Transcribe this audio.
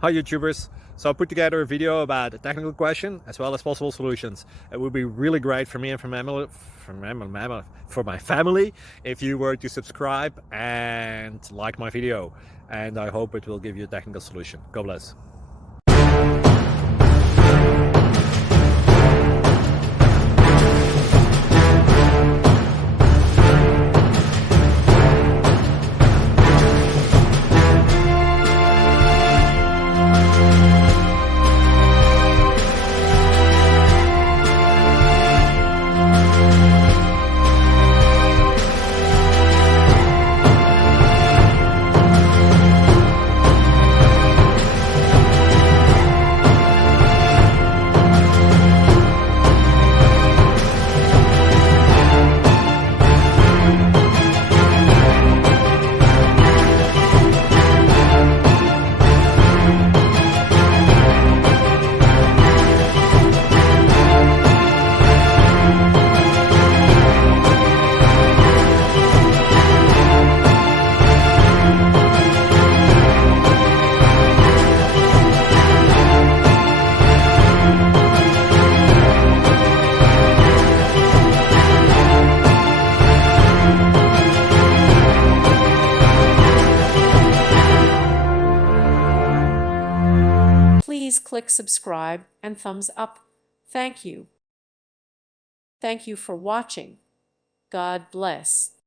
Hi YouTubers. So I put together a video about a technical question as well as possible solutions. It would be really great for me and for my family if you were to subscribe and like my video. And I hope it will give you a technical solution. God bless. Please click subscribe and thumbs up. Thank you. Thank you for watching. God bless.